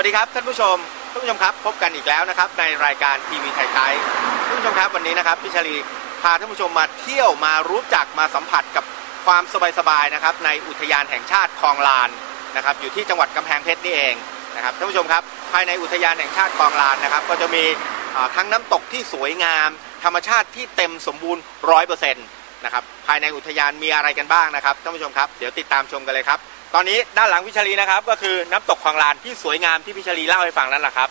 วัสดีครับท่านผู้ชมท่านผู้ชมครับ พบกันอีกแล้วนะครับ ในรายการทีวีไทยไกด์ท่านผู้ชมครับวันนี้นะครับพี่ชลีพาท่านผู้ชมมาเที่ยวมารู้จักมาสัมผัสกับความสบายๆนะครับ ในอุทยานแห่งชาติคลองลานนะครับ อยู่ที่จังหวัดกำแพงเพชรนี่เองนะครับท่านผู้ชมครับ ภายในอุทยานแห่งชาติคลองลานนะครับ ก็จะมีทั้งน้ำตกที่สวยงาม ธรรมชาติที่เต็มสมบูรณ์ร้อยเปอร์เซ็นต์นะครับภายในอุทยานมีอะไรกันบ้างนะครับท่านผู้ชมครับเดี๋ยวติดตามชมกันเลยครับ ตอนนี้ด้านหลังพิชลีนะครับ ก็คือน้ำตกคลองลานที่สวยงามที่พิชลีเล่าให้ฟังนั่นแหละครับ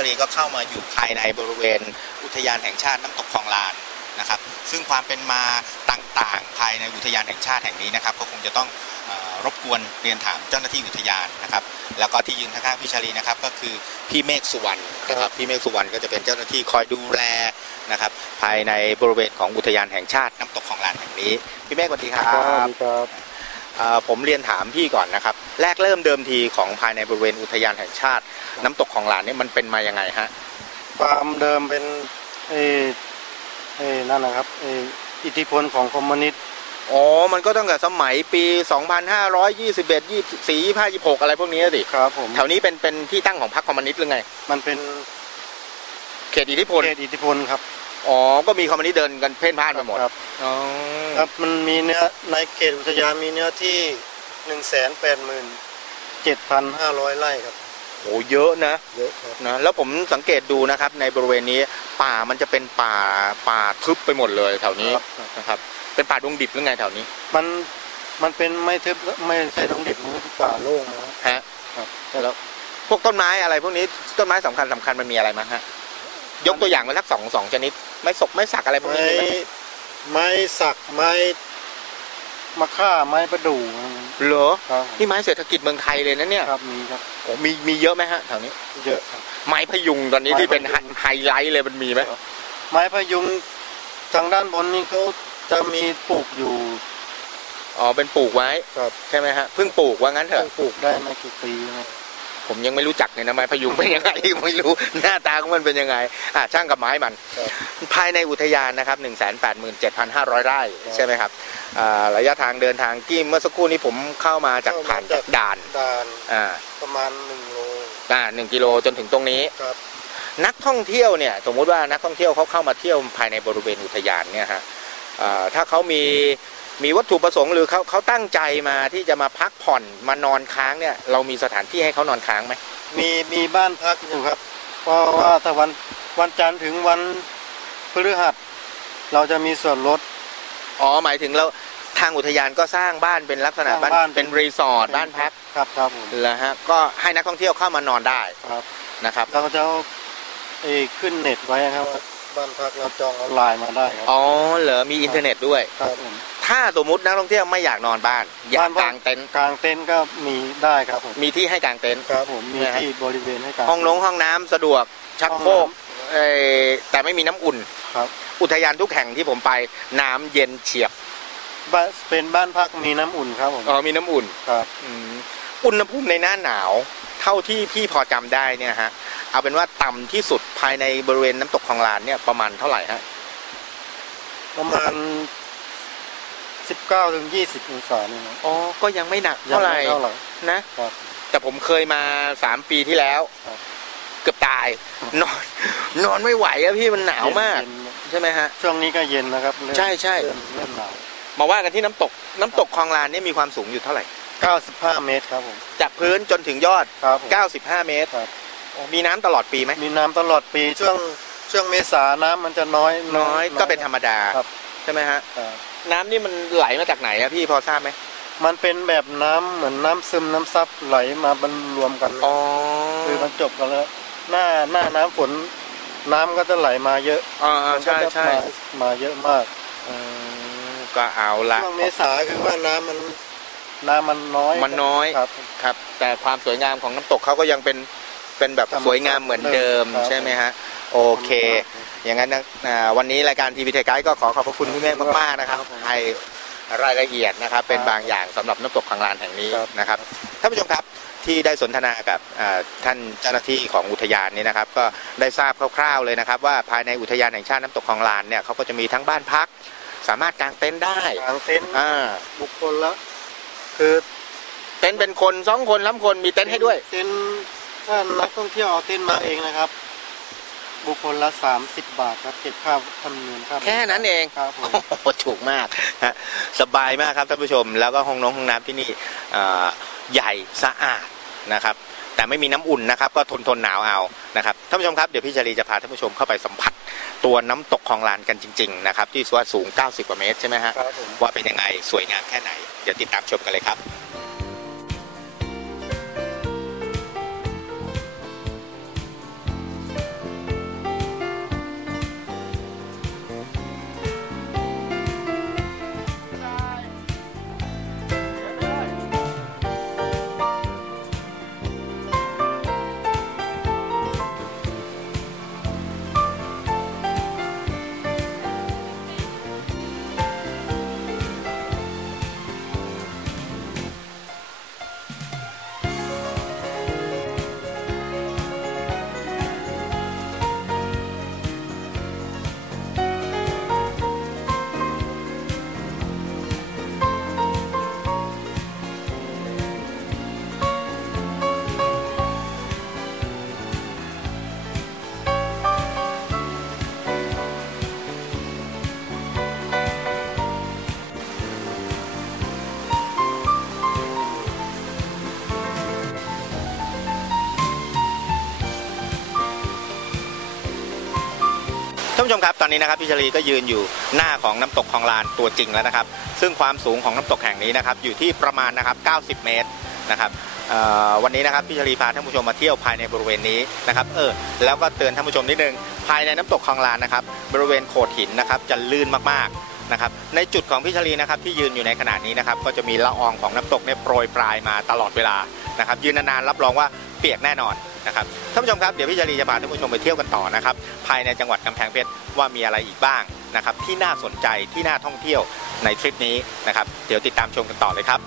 ตอนนี้นะครับพี่ชลีก็เข้ามาอยู่ภายในบริเวณอุทยานแห่งชาติน้ำตกคลองลานนะครับ ซึ่งความเป็นมาต่างๆ ภายในอุทยานแห่งชาติแห่งนี้นะครับก็คงจะต้องเอ่อรบกวนเรียนถามเจ้าหน้าที่อุทยานนะครับ แล้วก็ที่ยืนข้างๆพี่ชลีนะครับก็คือพี่เมฆสุวรรณนะครับพี่เมฆสุวรรณก็จะเป็นเจ้าหน้าที่คอยดูแลนะครับภายในบริเวณของอุทยานแห่งชาติน้ำตกคลองลานแห่งนี้ พี่เมฆสวัสดีครับครับเอ่อ ผมเรียนถามพี่ก่อนนะครับ แรกเริ่มเดิมทีของภายในบริเวณอุทยานแห่งชาติ น้ำตกของหลานเนี่ยมันเป็นมายังไงฮะฟาร์มเดิมเป็นเออเออนั่นนะครับเอออิทธิพลของคอมมิวนิสต์อ๋อ มันก็ตั้งแต่สมัยปี 2521 24 25 26 อะไรพวกนี้สิครับผมแถวนี้เป็นเป็นที่ตั้งของพรรคคอมมิวนิสต์หรือไง มันเป็นเขตอิทธิพลเขตอิทธิพลครับ อ๋อ ก็มีคอมมิวนิสต์เดินกันเพ่นพ่านไปหมดครับอ๋อครับมันมีเนื้อในเขตอุทยานมีเนื้อที่หนึ่งแสนแปดหมื่นเจ็ดพันห้าร้อยไร่ครับโหเยอะนะเยอะครับนะแล้วผมสังเกตดูนะครับในบริเวณนี้ป่ามันจะเป็นป่าป่าทึบไปหมดเลยแถวนี้ครับครับนะครับ เป็นป่าดงดิบหรือไงแถวนี้ มันมันเป็นไม่ทึบไม่ใช่ต้องดิบมันเป็นป่าโล่งนะครับฮะครับแล้วพวกต้นไม้อะไรพวกนี้ต้นไม้สำคัญสำคัญมันมีอะไรมั้งฮะ ยกตัวอย่างมาสักสองสองชนิด ไม้สกไม้สักอะไรพวกไม้นี้มีไหมไม้สักไม้มะค่าไม้ประดู่เหรอครับนี่ไม้เศรษฐกิจเมืองไทยเลยนะเนี่ยครับมีครับโอ้มีมีเยอะไหมฮะแถวนี้เยอะครับ ไม้พยุงตอนนี้ไม้ที่เป็นพยุง ไฮไลท์เลยมันมีไหมไม้พยุงทางด้านบนนี่เขาจะมีปลูกอยู่อ๋อเป็นปลูกไว้ครับใช่ไหมฮะเพิ่งปลูกว่างั้นเถอะ ปลูกได้ไม่กี่ปีนะ ผมยังไม่รู้จักเลยนะไม้พยุงเป็นยังไงไม่รู้หน้าตาของมันเป็นยังไงอะช่างกับไม้มันครับภายในอุทยานนะครับ1 8 7 5 0 0 ไร่ใช่ไหมครับอ่าระยะทางเดินทางที่เมื่อสักครู่นี้ผมเข้ามาจากผ่านจากด่านด่านอ่าประมาณหนึ่งโลอ่าหนึ่งกิโลจนถึงตรงนี้ครับนักท่องเที่ยวเนี่ยสมมุติว่านักท่องเที่ยวเขาเข้ามาเที่ยวภายในบริเวณอุทยานเนี่ยฮะอ่าถ้าเขามี มีวัตถุประสงค์หรือเขาเขาตั้งใจมาที่จะมาพักผ่อนมานอนค้างเนี่ย เรามีสถานที่ให้เขานอนค้างไหมมีมีบ้านพักอยู่ครับ เพราะว่าถ้าวันวันจันทร์ถึงวันพฤหัส เราจะมีส่วนลดอ๋อหมายถึงเราทางอุทยานก็สร้างบ้านเป็นลักษณะสร้างบ้านบ้านเป็นรีสอร์ทบ้านพักครับครับผมแล้วฮะก็ให้นักท่องเที่ยวเข้ามานอนได้ครับนะครับเราก็จะเอาเออขึ้นเน็ตไว้ครับว่าบ้านพักเราจองออนไลน์มาได้ครับอ๋อเหรอมีอินเทอร์เน็ตด้วยครับผม ถ้าสมมุตินักท่องเที่ยวไม่อยากนอนบ้าน อยากกางเต็นท์กลางเต็นท์ก็มีได้ครับผมมีที่ให้กางเต็นท์ครับผมมีนะฮะที่บริเวณให้กลางห้องนงห้องน้ำสะดวกชักโครกเอ่อแต่ไม่มีน้ำอุ่นครับ อุทยานทุกแห่งที่ผมไปน้ำเย็นเฉียบบ้านเป็นบ้านพักมีน้ำอุ่นครับผมอ๋อมีน้ำอุ่นครับอืมอุณหภูมิในหน้าหนาว เท่าที่พี่พอจำได้เนี่ยฮะเอาเป็นว่าต่ำที่สุดภายในบริเวณน้ำตกคลองลานเนี่ยประมาณเท่าไหร่ฮะประมาณ สิบเก้าถึงยี่สิบองศานี่นะอ๋อ ก็ยังไม่หนักยังเท่าไหร่ไม่เท่าไหร่นะ ครับ แต่ผมเคยมาสามปีที่แล้ว ครับ เกือบตาย นอน นอนไม่ไหวอะพี่มันหนาวมาก เย็นใช่ไหมฮะช่วงนี้ก็เย็นนะครับเริ่มใช่ใช่ เริ่มเริ่มหนาวมาว่ากันที่น้ำตก น้ำตกคลองลานเนี่ยมีความสูงอยู่เท่าไหร่ เก้าสิบห้าเมตรครับผมจากพื้นจนถึงยอด ครับผม 95 เมตรครับ โอ้มีน้ำตลอดปีไหม มีน้ำตลอดปีช่วงช่วงเมษาน้ำมันจะน้อยน้อยก็เป็นธรรมดา ครับใช่ไหมฮะ ครับ น้ำนี่มันไหลมาจากไหนอะพี่พอทราบไหมมันเป็นแบบน้ำเหมือนน้ำซึมน้ำซับไหลมาบรรรวมกันอ๋อคือมันจบกันแล้ว หน้าหน้าน้ำฝนน้ำก็จะไหลมาเยอะอ่าใช่มันก็จะใช่มามาเยอะมากอืมก็เอาละ ช่วงเมษาคือว่าน้ำมันน้ำมันน้อยมันน้อย ครับ ครับ แต่ความสวยงามของน้ำตกเขาก็ยังเป็น เป็นแบบธรรมชาติสวยงามเหมือนเดิมครับใช่ไหมฮะโอเค อย่างนั้นนะอ่าวันนี้รายการทีวีไทยไกด์ก็ขอขอบพระคุณพี่เมฆมากๆนะครับครับผมให้รายละเอียดนะครับ เป็นครับบางอย่างสำหรับน้ำตกพังลานแห่งนี้ครับนะครับท่านผู้ชมครับที่ได้สนทนากับอ่าท่านเจ้าหน้าที่ของอุทยานนี้นะครับ ก็ได้ทราบคร่าวๆเลยนะครับ ว่าภายในอุทยานแห่งชาติน้ำตกคลองลานเนี่ยเขาก็จะมีทั้งบ้านพัก สามารถกางเต็นท์ได้กลางเต็นท์อ่าบุคคลละคือเต็นท์เป็นคนสองคนล้ำคนมีเต็นท์ให้ด้วยเต็นท์ ถ้านักท่องเที่ยวเอาเต็นท์มาเองนะครับ บุคคลละสามสิบบาทครับ เก็บค่าธรรมเนียมครับแค่นั้นเองครับผมโอ้โหถูกมากฮะสบายมากครับท่านผู้ชม แล้วก็ห้องน้องห้องน้ำที่นี่เอ่อใหญ่สะอาดนะครับ แต่ไม่มีน้ำอุ่นนะครับ ก็ทนทนหนาวเอานะครับท่านผู้ชมครับเดี๋ยวพี่ชลีจะพาท่านผู้ชมเข้าไปสัมผัส ตัวน้ำตกคลองลานกันจริง ๆ นะครับ ที่ว่าสูง 90 กว่าเมตรใช่ไหมฮะครับผม ว่าเป็นยังไงสวยงามแค่ไหน เดี๋ยวติดตามชมกันเลยครับ ผู้ชมครับตอนนี้นะครับพี่ชลีก็ยืนอยู่หน้าของน้ำตกคลองลานตัวจริงแล้วนะครับ ซึ่งความสูงของน้ำตกแห่งนี้นะครับอยู่ที่ประมาณนะครับ90 เมตรนะครับวันนี้นะครับพี่ชลีพาท่านผู้ชมมาเที่ยวภายในบริเวณนี้นะครับเออแล้วก็เตือนท่านผู้ชมนิดนึงภายในน้ำตกคลองลานนะครับบริเวณโขดหินนะครับจะลื่นมากๆนะครับในจุดของพี่ชลีนะครับที่ยืนอยู่ในขณะนี้นะครับก็จะมีละอองของน้ำตกเนี่ยโปรยปลายมาตลอดเวลานะครับยืนนานๆรับรองว่า เปียกแน่นอนนะครับท่านผู้ชมครับเดี๋ยวพี่จรีจะพาท่านผู้ชมไปเที่ยวกันต่อนะครับภายในจังหวัดกำแพงเพชรว่ามีอะไรอีกบ้างนะครับที่น่าสนใจที่น่าท่องเที่ยวในทริปนี้นะครับเดี๋ยวติดตามชมกันต่อเลยครับ